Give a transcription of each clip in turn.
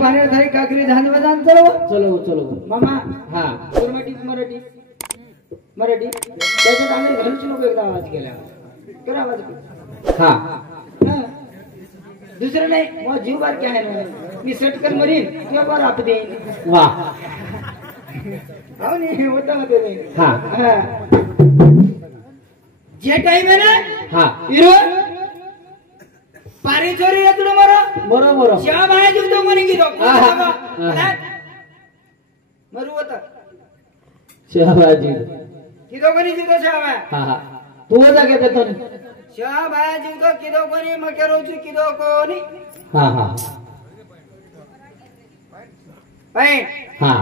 पाण्यात धाई काकरी धान बजान चलो चलो चलो मामा हा मराठी त्याच्यात आम्ही घालूच नको एकदा आवाज केला तर आवाज हा हा. दुसरं नाही मग जीव बार काय आहे मी सटकन मरीन किंवा बार आप देईन वा हो नाही होता मध्ये हा जे टाइम है ना हा हिरो पारी चोरी है तुम मरो बरोबर श्याम भाया जीव तो मरेंगी तो मरू होता शहाबाजी किदो कोणी जीव तो श्याम भाया हा हा तू जागे देतो श्याम भाया जीव तो किदो कोणी मके रोजू किदो कोणी हा हा भाई हा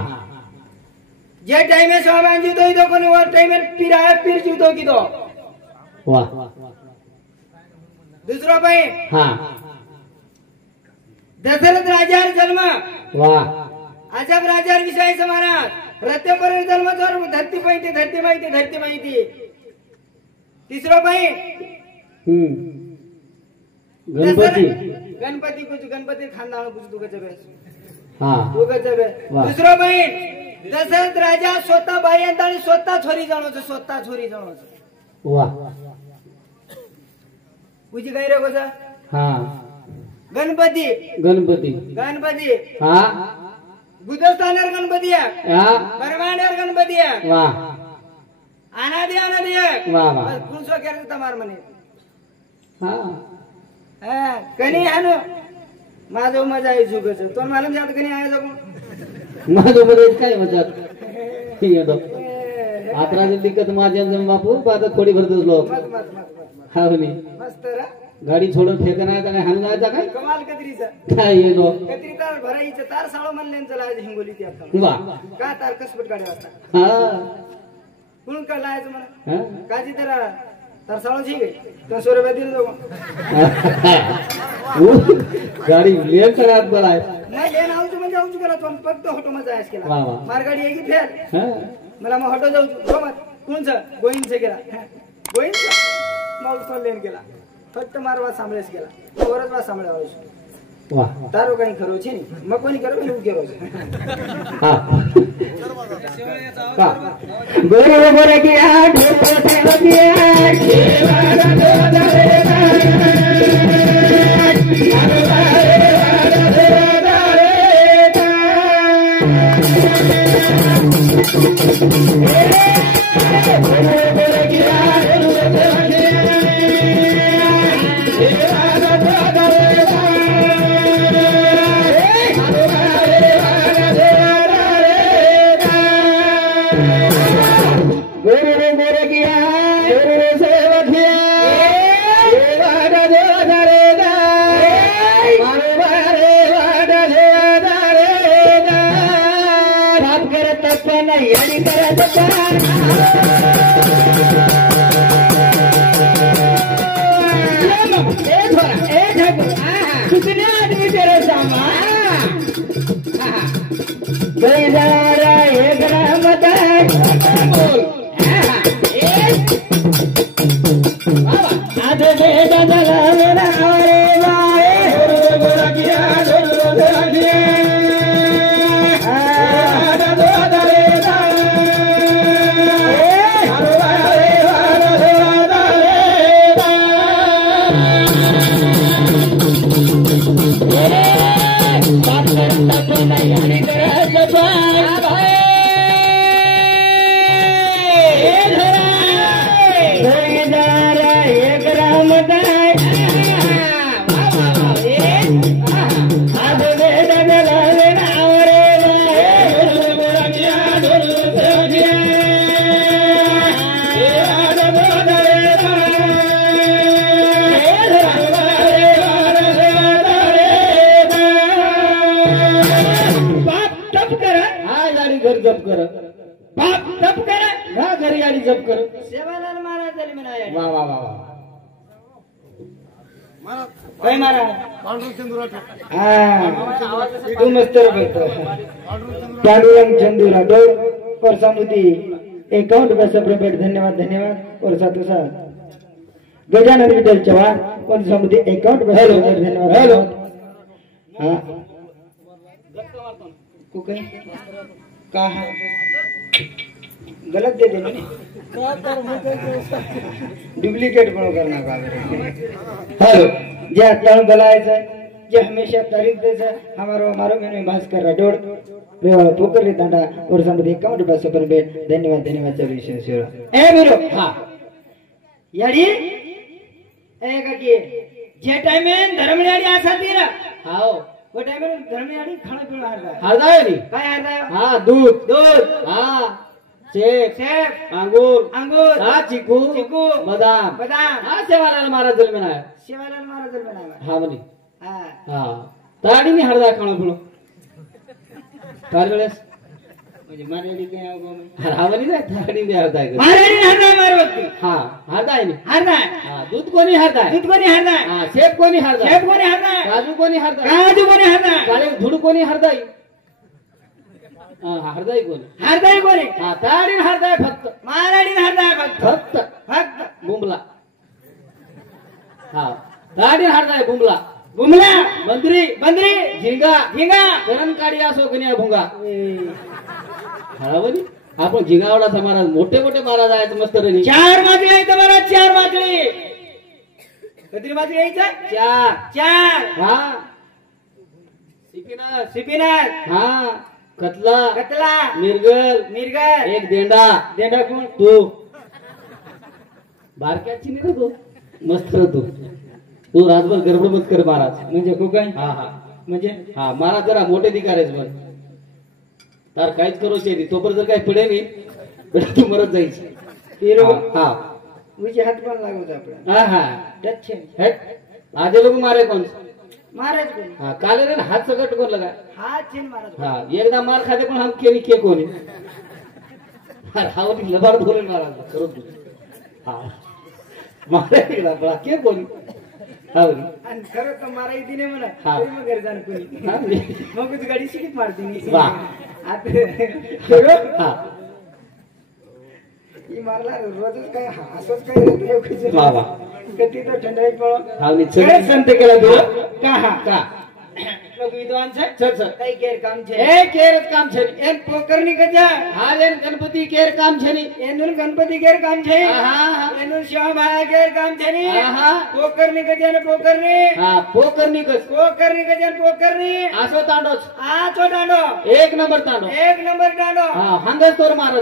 जे टाइम है श्याम भाया जीव तो इदो कोणी वो टाइम है फिर आया फिर जीव तो किदो वा दूसरा भाई हा दशरथ राजा जन्म वा अजब राजा विषय महाराज प्रत्येक जन्म धरती माहिती तिसरा भाई गणपती कुछ गणपती खानदान कुछ तू गजब हा तू गजब दुसरा भाई दशरथ राजा स्वतः भाई आणि स्वतः छोरी जाणवच वा तुझी काय रे गोजा हा गणपती हा गुजस्तानर गणपती आहे हा परमाणर गणपती आहे वा अनादि आहे वा वा कुणसो केलं तमार म्हणे हा कणी आहे ना माझं मजा आहे झुकच तो मला जात कणी आहे जाऊ माझं मध्ये काय मजात येतो आत्रा दिक्कत माझ्या बापू आता थोडी भरतोच लोक हा म्हणे मस्त रा गाडी सोडून फेकन आहे काय हाणगायचा काय कमाल कत्रीचा काय येतो कत्री तार भरायचं तार साळो म्हणले चला आज हिंगोली ती आता वा का तार कसपट गाडी वाजता हा कुण का लायचं म्हणा हा? काजी तार साळो ठीक आहे तो 100 रुपये दिले गाडी लेन करत बलाय नाही लेन आऊच म्हणजे आऊच केला पण फक्त ऑटो मध्ये जायच वा केला वा मारगाडी आहे की फेर हा मला मग ऑटो जाऊ सोबत कोणचं गोईंचं केला गोईंचं मग पण लेन केला फक्त मारवा सांभळेस केला वरच वा सांभळ्या वा तारो काही खरो છે ને મકોની કરો ને ઉકેરો છે हा का बरोबर गया ढोल दिया देवारा कितने आदमी तेरे जप कर बाप जप कर घा घरी आली जप कर सेवालाल महाराज झाले म्हणाय वा वा वा वा काय महाराज पांडुरंग चंदुरा हां तू मस्त बोलतो पांडुरंग चंदुरा दो और समुदी अकाउंट में सब पेमेंट धन्यवाद और साथ साथ गजानन विठल चव्हाण और समुदी अकाउंट में धन्यवाद हेलो हां को कहीं का है गलत दे देना डुप्लीकेट पण करना का हेलो जे आता बोलायचं जे हमेशा तारीख द्यायचं हमारो हमारो मैंने भास्कर राठौड़ रेवाड़ा पोकरली तांडा और संबंधी 51 रुपया सुपर बेट धन्यवाद धन्यवाद चलो शिरो ए मेरो हां याडी ए काकी जे टाइम में धर्मयाडी आसा तीरा हाओ वो टाइम में धर्मयाडी खाना पीना हारदा है नी काय हारदा हां दूध दूध हां सेब अंगूर हाँ चीकू बादाम हाँ सेवालाल महाराज जल में ना सेवालाल महाराज जल में ना हाँ बनी हाँ ताड़ी नहीं हरदा खाना बोलो तार वेळेस म्हणजे मारेडी काय आगो में हाँ बनी ना ताड़ी नहीं हरदा है मारेडी हरदा मारवती हाँ हरदा है नहीं हरदा हाँ दूध को नहीं हरदा हाँ सेब को नहीं हरदा काजू को नहीं हरदा काले धुड़ को नहीं हरदा हरदाई कोणी हा ताडीन हरदाय फक्त माराडीन हरदाय फक्त बुमला हा ताडीन हरदाय बुमला बंदरी झिंगा करण काढी असो कन्या भुंगा हा बनी आपण झिंगावडाचा महाराज मोठे महाराज आहेत मस्त रणी 4 माजली आहेत महाराज 4 माजली किती माजली यायचं 4 हा सिपिनस हा कतला मिरगल एक देंडा कोण तू बारक्याची नाही तू मस्त तू रातभर गडबड मत कर महाराज म्हणजे को काय हा म्हणजे हा महाराज जरा मोठे दिकारेच पण तार काहीच करू शेरी तोपर जर काही पडे नाही तर तू मरत जायची हिरो हा मुझे हात पण लागत आपला हा टच हेट आज लोक मारे कोण महाराज कोणी हा काले रे हात सकट कोण लगा हात चेन महाराज हा एकदा मार खाते पण हम केली के कोणी हावली लबाड बोले महाराज करू तू हा मारे एकदा के कोणी हावली आणि खरं तर माराई दिने म्हणा तरी मग घर जाण कोणी मग तू गाडी शिकीत मारती मी वाह आता हा ही मारला रोजच काय असंच काय रे वाह वाह कधी तो ठंडाई पळो हावली सगळे संत केला तू का लोग विद्वान છે સર કઈ કેર કામ છે એ કેર કામ છે એન પોકરની ગજા હા એન ગણપતિ કેર કામ છે ની એનું ગણપતિ કેર કામ છે હા એનું શિવભાઈ કેર કામ છે ની હા પોકરની ગજા ને પોકરની હા પોકરની ગજા પોકરની આસો તાંડો તાંડો એક નંબર તાંડો હા હાંગે તોર મારો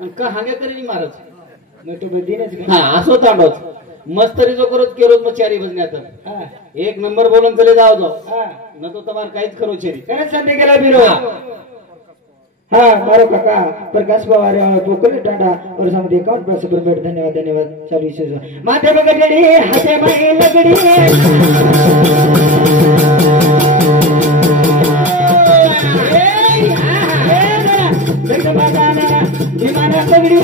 અને કા હાંગે કરીને મારો મોટો બધીને હા આસો तांडो मस्तरी जो करोत केरोज मग 4 बजण्यात एक नंबर बोलून चले जाओ जो न तो तुम्हार काहीच करो छेरी करे संडे केला बिरो हां मारो काका प्रकाश बावारे पोकले टांडा और समदे 51 पर सुपर बेट धन्यवाद चालू से माथे बगडडी हाथे माई लगडी जगदबादाना विमाना लगडी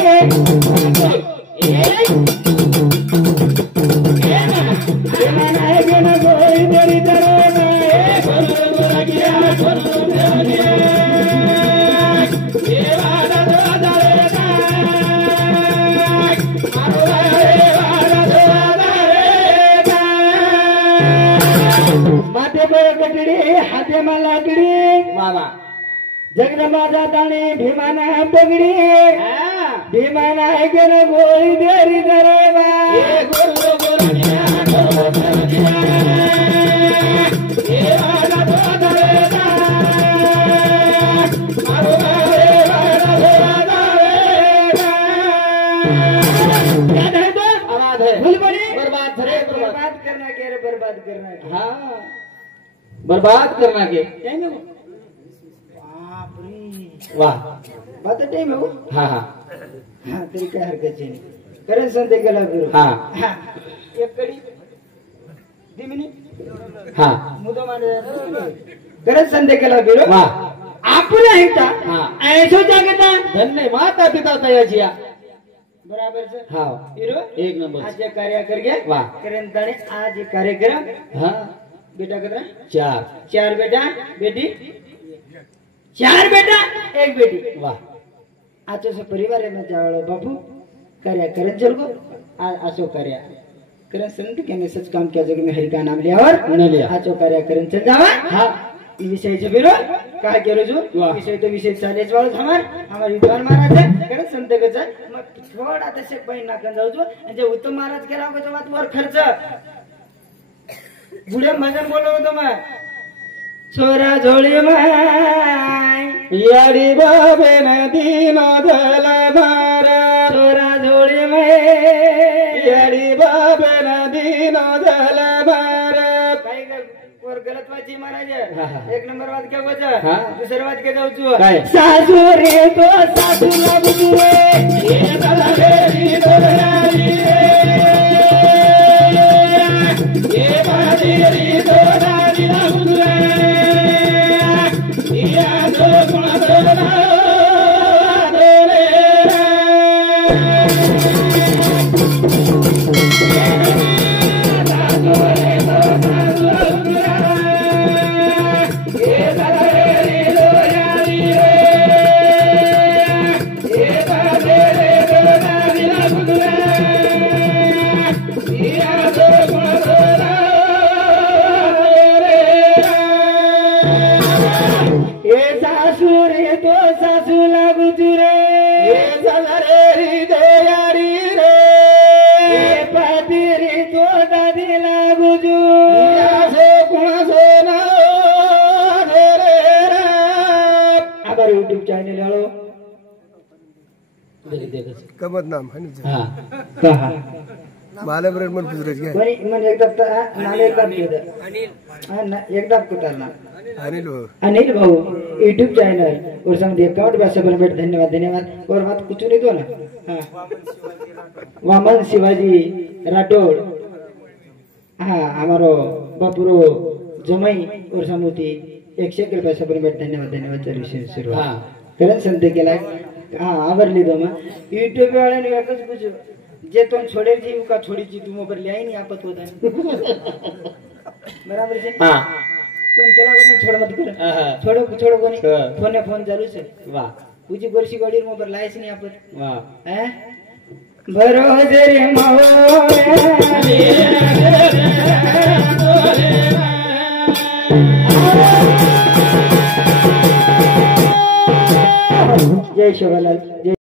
हाथे मला लाकडी बाबा जगदंबा जातानी भीमाना पगडी भीमाना ऐकन गोळी देरी दरे बा ए गोरो गोरनिया ए वाला तो दरे बा मारो रे वाला दरे बा याद है तो आवाज है भूल पड़ी बर्बाद करना के रे बर्बाद करना के हां बर्बाद करना के टाइम है बाप रे वाह बात टाइम है हां हां तरी काय हरकत नाही करण संते केला बिरो हां एक कडी 2 मिनिट हां मुदो मांडे करण संते केला बिरो वाह आपण ऐकता हां ऐसो जागता धन्य माता पिता तयाजिया बराबर से हां बिरो एक नंबर आज कार्य करके वाह करण ताने आज कार्यक्रम हां बेटा कितना 4 बेटा बेटी 4 बेटा 1 बेटी वाह आजो से परिवार में जावळो बापू कार्य करन चल गो आसो कार्य करन संत के में सच काम किया जग में हरि का नाम लिया और न लिया आजो कार्य करन चल जावा हां विषयचे विरोध काय केलो जो विषय तो विषय चालेच वाळू थांबार आम्हाला विद्वान महाराज कडे संत गच मग थोडा तसे बहीण नाकन जाऊ जो आणि जे उत्तम महाराज केला होता वात वर खर्च बुडे भजन बोललो होतो मग छोरा झोळी माय याडी बाबे नदी नदल मारा छोरा झोळी माय याडी बाबे नदी नदल मारा काय वर गलत वाची महाराज एक नंबर वाद क्या बोचा हा दुसरा वाद क्या जाऊ तू काय सासू रे तो सासू लागू रे ये दादा रे दोरारी ये बाजी रे दोरारी लागू रे या दो गुण दोरा दोरे यूट्यूब चॅनल आलो कमत नाम हा कहा मला ब्रेड मन पुजरज घ्या मन एकदा नाम एकदा केलं एकदा कुतारना अनिल भाऊ यूट्यूब चैनल और समझ अकाउंट वैसे बेट धन्यवाद धन्यवाद और बात कुछ नहीं तो ना हाँ वामन शिवाजी राठौड़ हाँ हमारो बापुरो जमाई और समुती 100 रुपये सबर बेट धन्यवाद धन्यवाद चल शुरू हाँ करण संते केला हाँ आवरली दो मैं यूट्यूब वाले ने एकच पूछो जे तुम छोड़े जी का छोड़ी जी तुम ऊपर ले आई नहीं आपत होता बराबर से हाँ तुम केला को छोड़ मत कर छोड़ो छोड़ो कोनी फोन ने फोन चालू से वाह तुझी गोरशी गोडी मोबाईल लायच नाही आपण वाह हैं भरोसे रे माओ जय शिवलाल जय